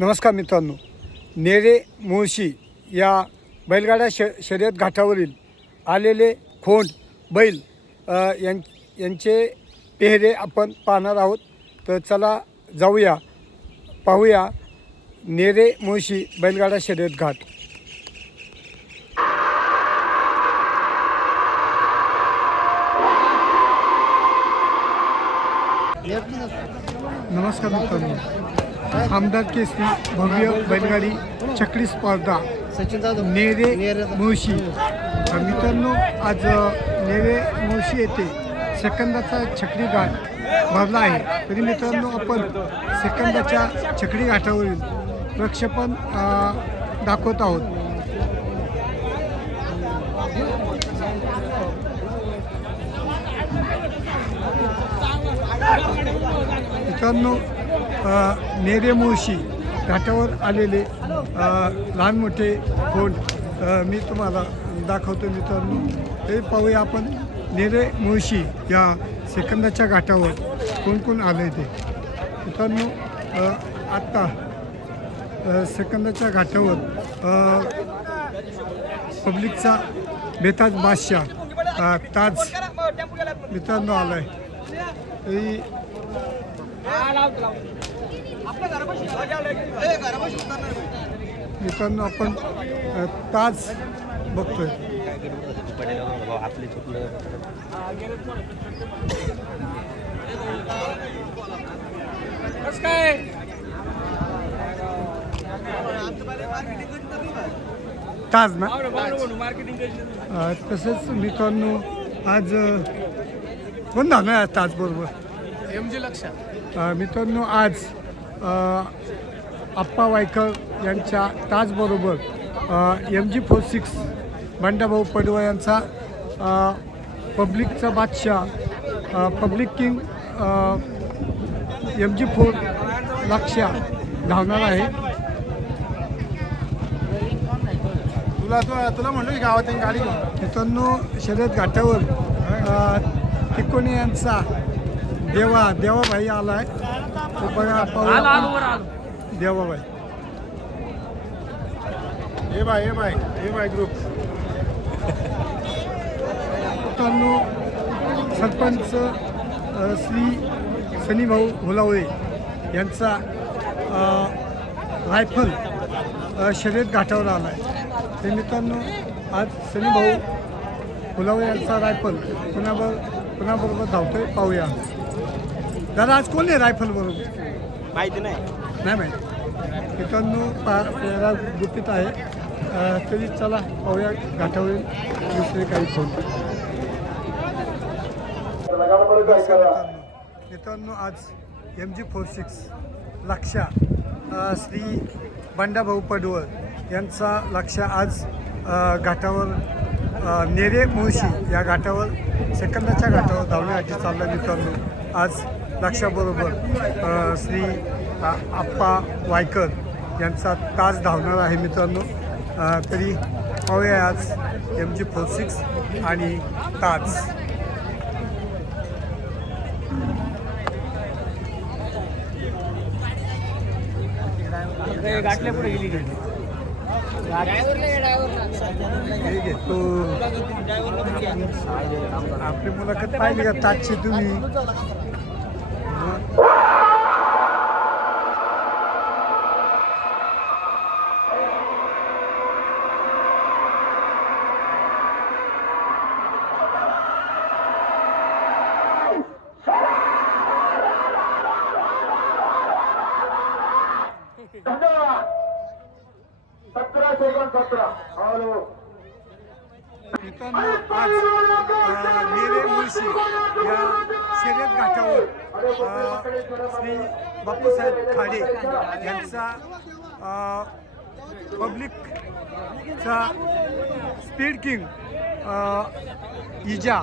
नमस्कार मित्रांनो. नेरे मुळशी या बैलगाडा श शर्यत घाटावरील आलेले खोंड बैल यां यांचे पेहरे आपण पाहणार आहोत. तर चला जाऊया पाहूया नेरे मुळशी बैलगाडा शर्यत घाट. नमस्कार मित्रांनो. आमदार केसरी भव्य बैलगाडी चक्री स्पर्धा नेरे मुळशी. तर मित्रांनो आज नेरे मुळशी येथे सेकंदाचा छकडी घाट भरला आहे. तरी मित्रांनो आपण सेकंदाच्या छकडी घाटावरील प्रक्षेपण दाखवत आहोत. मित्रांनो नेरे मुळशी घाटावर आलेले लहान मोठे फोन मी तुम्हाला दाखवतो मित्रांनो. ते पाहूया आपण नेरे मुळशी या सेकंदाच्या घाटावर कोण कोण आलं ते. मित्रांनो आत्ता सेकंदाच्या घाटावर पब्लिकचा बेताज बादशाह ताज मित्रांनो आला आहे मित्रांनो आपण ताज बघतोय. ताज ना? तसंच मित्रांनो आज धावणार आहे ताज बरोबर? मित्रांनो आज आप्पा वायकर यांच्या ताजबरोबर M G four six Bandabhau Padwa यांचा पब्लिकचा बादशाह public king M G four लक्ष्या धावणार आहे. तुला तुला तुला म्हणलो की गावात एक गाडी मित्रांनो शर्यत घाटावर अ, तिकोणी यांचा देवा देवाभाई आला आहे हे बाय हे बाय हे बाय ग्रुप मित्रांनो सरपंच अ, श्री सनीभाऊ हुलावळे यांचा अ, रायफल अ, शर्यत घाटावर आला आहे ते मित्रांनो आज सनीभाऊ हुलावळे यांचा रायफल कुणाबर कुणाबरोबर धावतोय पाहूया. दादा आज कोण आहे रायफल बरोबर माहिती नाही. नाही माहीत. मित्रांनो पा पेरा गुपित आहे. अ, तरी चला पाहूया घाटावरील दुसरे काही फोन. मित्रांनो आज एम जी फोर सिक्स लक्षा अ, श्री बंडाभाऊ पडवळ यांचा लक्ष आज अ, घाटावर अ, नेरे मुळशी या घाटावर सेकंदाच्या घाटावर धावण्यासाठी चाललं मित्रांनो. आज लक्षाबरोबर श्री आप्पा वायकर यांचा तास धावणार आहे मित्रांनो. तरी पाहूया आज एम जी फोर सिक्स आणि ताज गाठल्या पुढे गेली तो आपली मुलाखत पाहिली का ताजची तुम्ही सतरा सेकंद सतरा हॅलो मित्रांनो आज अ, नेरे मुळशी या शर्यत घाटावर अ, श्री बापूसाहेब खाडे यांचा पब्लिकचा स्पीड किंग इजा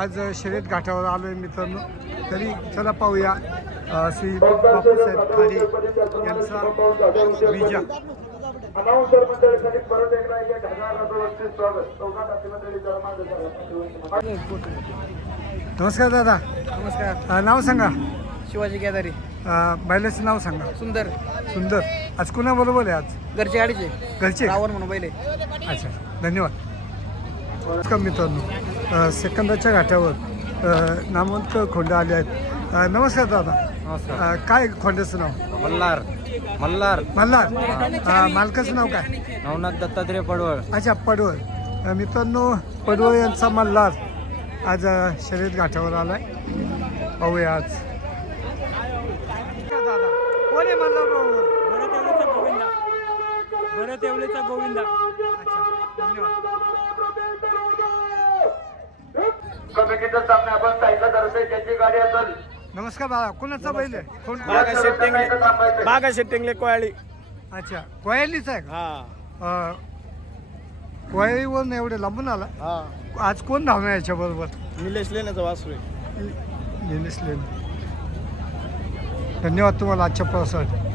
आज शर्यत घाटावर आलो आहे मित्रांनो. तरी चला पाहूया श्री बापूसाहेब खाडे यांचा विजा जन्मांतर नमस्कार. दादा. नमस्कार. नाव सांगा. शिवाजी केदारी अं, बैलाचं नाव सांगा. सुंदर. सुंदर. आज कुणाबरोबर आहे आज? घरची गाडीचे. घरचे? रावण म्हणून पहिले अच्छा. धन्यवाद. नमस्कार मित्रांनो. अ, सेकंदाच्या घाटावर अ, नामवंत खोंड आले आहेत. अ, नमस्कार दादा. अ, काय खोंड्याचं नाव? मल्हार. मल्हार. मल्हार. अ, मालकाचं नाव काय? नवनाथ दत्तात्रय पडवळ. अच्छा पडवळ. अ, मित्रांनो पडवळ यांचा मल्हार आज अ, शर्यत घाटावर आलाय. पाहूया आज दादा कोण आहे मल्हार बरोबर भरत येवलेचा गोविंदा भरत येवलेचा गोविंदा. नमस्कार दादा कोणाचा बैल आहे? कोण? बागा शेट्टिंगले बागा शेट्टिंगले कोयाळी. अच्छा कोयलीच आहे का? हा. अ, कोयलीवरून एवढे लांबून आला? हा. आज कोण धावणार याच्या बरोबर निलेश लेण्याचा वासरू आहे. निलेश लेन धन्यवाद तुम्हाला आजच्या प्रवासासाठी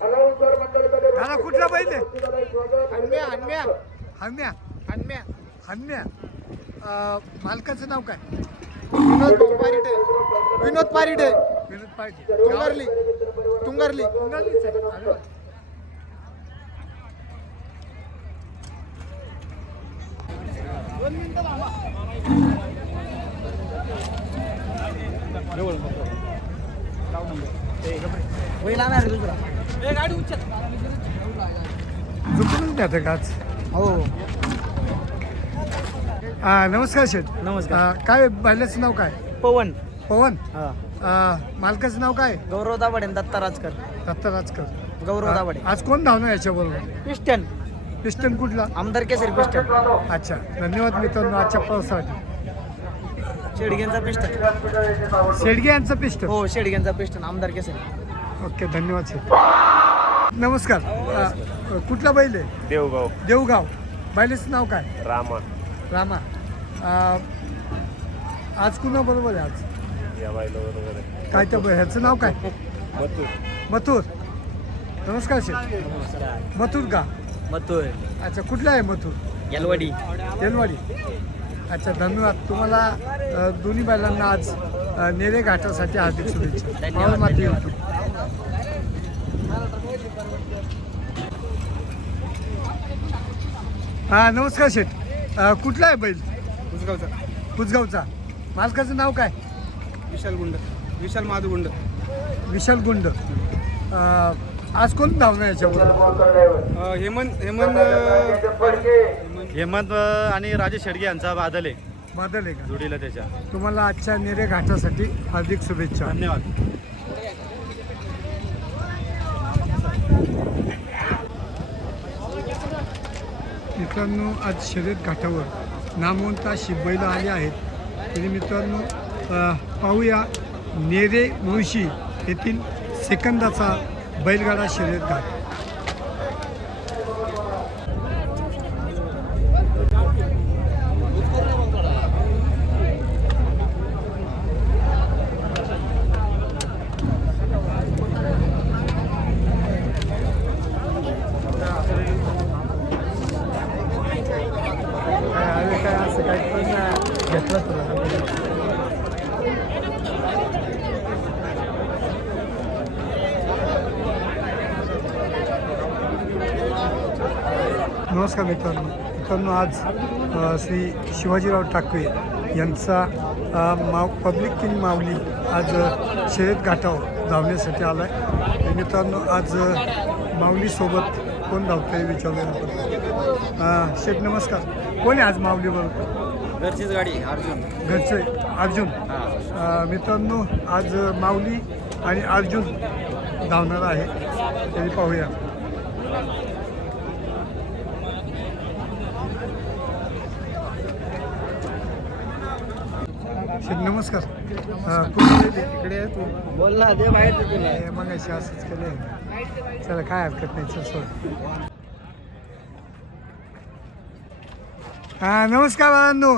अनाउन्सर मंडळीकडे दादा कुठला बैल आहे हनम्या हनम्या हन्म्या हनम्या हन्म्या मालकाचं नाव काय? विनोद पारिटे. विनोद पारिटे. विनोद पाटील तुंगारली. तुंगारली. तुंगारलीच आहे. अरे वा. बैल आणणार आहे दुसरा. झुकूनच द्या का आज? हो. नमस्कार शेठ. नमस्कार. अ, काय बैलाचं नाव काय? पवन. पवन? हा. अ, मालकाचं नाव काय? गौरव दाभाडे आणि दत्ता राजकर. दत्ता राजकर. गौरव दाभाडे. आज कोण धावणार याच्याबरोबर? पिस्टन पिस्टन कुठला? आमदार केसरी पिस्टन अच्छा. धन्यवाद मित्रांनो आजच्या प्रवासासाठी शेडग्यांचा पिस्टन शेडगे यांचं पिस्टन हो शेडग्यांचा पिस्टन आमदार केसरी. ओके धन्यवाद शेठ. नमस्कार. अ, कुठला बैल आहे? देवगाव. देवगाव. बैलाचं नाव काय? रामा. रामा. अ, आज कुणा बरोबर आहे आज? या बायला बरोबर आहे. काय त्या ह्याचं नाव काय? मथुर. मथुर. नमस्कार शेठ. मथुर का? मथुर. अच्छा कुठला आहे मथुर? यलवाडी. तेलवाडी अच्छा धन्यवाद. तुम्हाला अ, दोन्ही बैलांना आज अ, नेरे घाटासाठी हार्दिक शुभेच्छा. धन्यवाद. YouTube. हा नमस्कार शेठ. अ, कुठला आहे बैल? उसगावचा कुसगावचा मालकाचं नाव काय? विशाल गुंड. विशाल महादू गुंड. विशाल गुंड. अ, आज कोण धावणार याच्यावर? हेमंत हेमंत फडके हेमंत आणि राजेश शेडगे यांचा बादल आहे. बादल आहे का? जोडीला त्याच्या. तुम्हाला आजच्या नेरे घाटासाठी हार्दिक शुभेच्छा. धन्यवाद. मित्रांनो आज शर्यत घाटावर नामवंत अशी बैल आली आहेत. तरी मित्रांनो पाहूया नेरे मुळशी येथील सेकंदाचा बैलगाडा शर्यत घाट काय आले काय असं काही पण नाही घेतलं तुला नमस्कार मित्रांनो. मित्रांनो आज श्री शिवाजीराव टाकवे यांचा माव पब्लिक किंग माऊली आज शर्यत घाटावर धावण्यासाठी आला आहे मित्रांनो आज माऊलीसोबत कोण धावतं आहे अ, शेठ नमस्कार. कोण आहे आज माऊलीबरोबर घरचीच गाडी अर्जुन. घरचे अर्जुन. मित्रांनो आज माऊली आणि अर्जुन धावणार आहे. तरी पाहूया. शेठ नमस्कार. अ, कुठे गेले? इकडे आहे तू बोल ना दे बाहेर दे तुला. हे मग अशी असंच केलं चला काय हरकत नाही चल सोड. हा नमस्कार बाळांनो.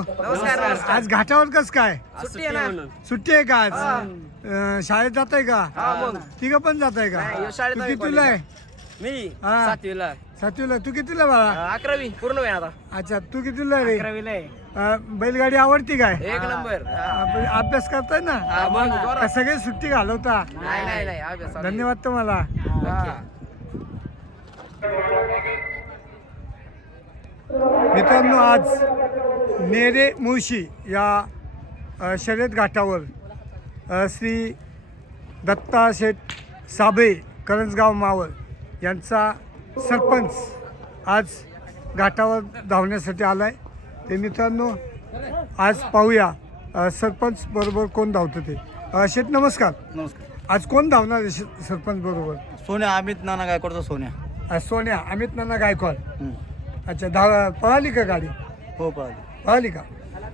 आज घाटावर कस काय? सुट्टी आहे ना सुट्टी आहे का आज? अं, शाळेत जात आहे का तिघ पण जात आहे का? नाही, शाळेत तू आहे, कितीला आहे? मी हा. सातवीला. सातवीला. तू कितीला बाळा? अकरावी. पूर्ण वेळ आता. अच्छा तू कितीला रे? अकरावीला आहे. अ, बैलगाडी आवडती काय? एक नंबर. आपण अभ्यास करताय ना? का सगळे सुट्टी घालवता? नाही नाही नाही अभ्यास चालू आहे. धन्यवाद तुम्हाला. हा. मित्रांनो आज नेरे मुळशी या अ, शर्यत घाटावर अ, श्री दत्ता शेठ साबळे करंजगाव मावळ यांचा सरपंच आज घाटावर धावण्यासाठी आला आहे ते मित्रांनो आज पाहूया. अ, सरपंच बरोबर कोण धावतं ते? अ, शेठ नमस्कार. नमस्कार. आज कोण धावणार आहे शे- सरपंच बरोबर? सोन्या अमित नाना गायकवाडचा सोन्या. अ, सोन्या अमित नाना गायकवाड. अच्छा धाव पळाली का गाडी? हो पाहिजे पळाली का?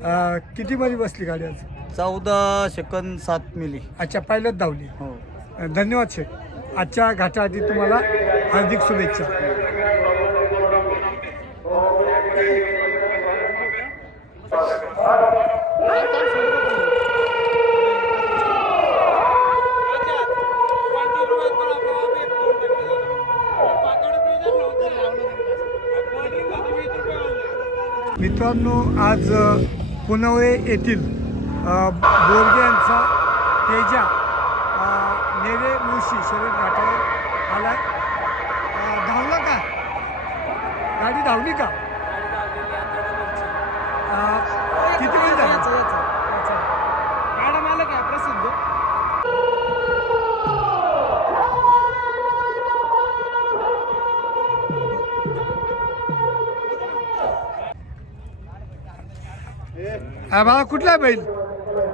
अ, किती मध्ये बसली गाडी आज? चौदा सेकंद सात मिली. अच्छा पहिल्याच धावली. हो. अ, धन्यवाद शेठ. आजच्या घाटाआधी तुम्हाला हार्दिक शुभेच्छा. मित्रांनो आज पुनवळे येथील बोरगे यांचा तेजा नेरे मुळशी शर्यत घाटावर आला धावला का? गाडी धावली का? बाळा कुठला बैल?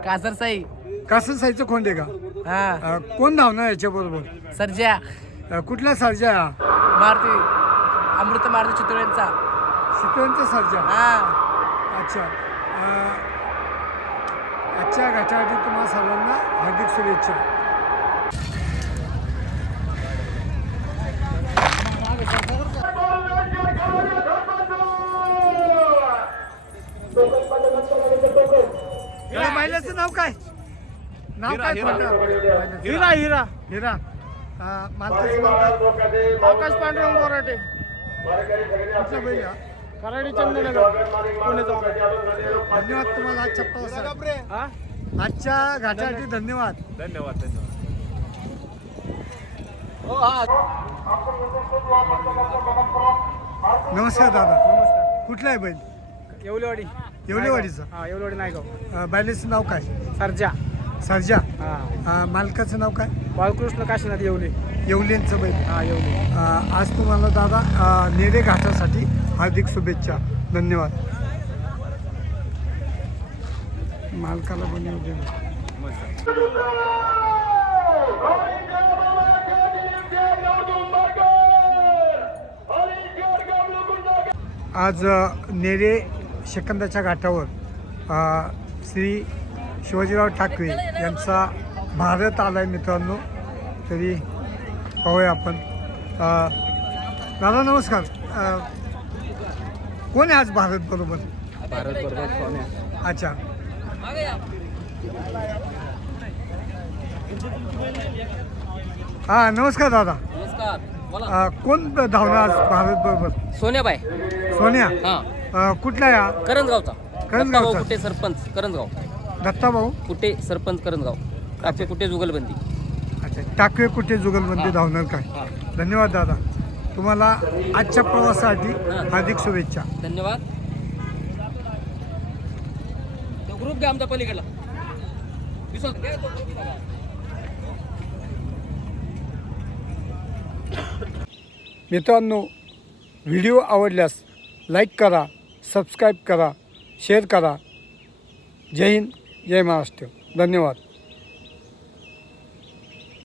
कासर साई कासन साईचं खोंडे का? हा. अ, कोण धावणार याच्याबरोबर? सर्जा. अ, कुठला सर्जा हा? मारुती. अमृत मारुती चितोळ्यांचा. शिकवणचा सर्जा? हा. अच्छा. अ, आजच्या घाटासाठी तुम्हाला सर्वांना हार्दिक शुभेच्छा या नाव काय? नाव काय? हिरा हिरा. हिरा अ, मालकाचं नाव काय? आकाश पांडुरंग बोराटे कुठला बैल हा? कराडी चंदनगर. पुणे धन्यवाद तुम्हाला आजच्या प्रवासासाठी हा? आजच्या घाटासाठी धन्यवाद. धन्यवाद धन्यवाद. नमस्कार दादा. नमस्कार कुठला आहे बैल येवलेवाडी. येवलेवाडीचा? हा येवलेवाडी नायगाव. अ, बैलाचं नाव काय? सर्जा. सर्जा? हा. अ, मालकाचं नाव काय? बाळकृष्ण काशीनाथ येवले. येवलेंचं बैल हा येवले. अ, आज तुम्हाला दादा अ, नेरे घाटासाठी हार्दिक शुभेच्छा. धन्यवाद. मालकाला पण येऊ दे ना. आज अ, नेरे सेकंदाच्या घाटावर श्री शिवाजीराव ठाकरे यांचा भारत आला आहे मित्रांनो. तरी पाहूया आपण. दादा नमस्कार. कोण आहे आज भारत बरोबर? भारत बरोबर अच्छा. हा नमस्कार दादा. नमस्कार. कोण धावणार आज भारत बरोबर? सोन्याबाई. सोन्या? हा. अ, कुठला या? करंजगावचा. करंजगावचा. दत्ताभाऊ कुठे सरपंच? करंजगाव. दत्ता भाऊ कुठे सरपंच करंजगाव? टाके कुठे जुगलबंदी? अच्छा टाकवे कुठे जुगलबंदी धावणार काय? धन्यवाद दादा. तुम्हाला आजच्या प्रवासासाठी हार्दिक शुभेच्छा. धन्यवाद. तो ग्रुप घ्या आमचा पलीकडला. विश्वास घ्या तो group. घ्या. मित्रांनो व्हिडिओ आवडल्यास लाईक करा. सबस्क्राईब करा शेअर करा. जय हिंद जय महाराष्ट्र. धन्यवाद.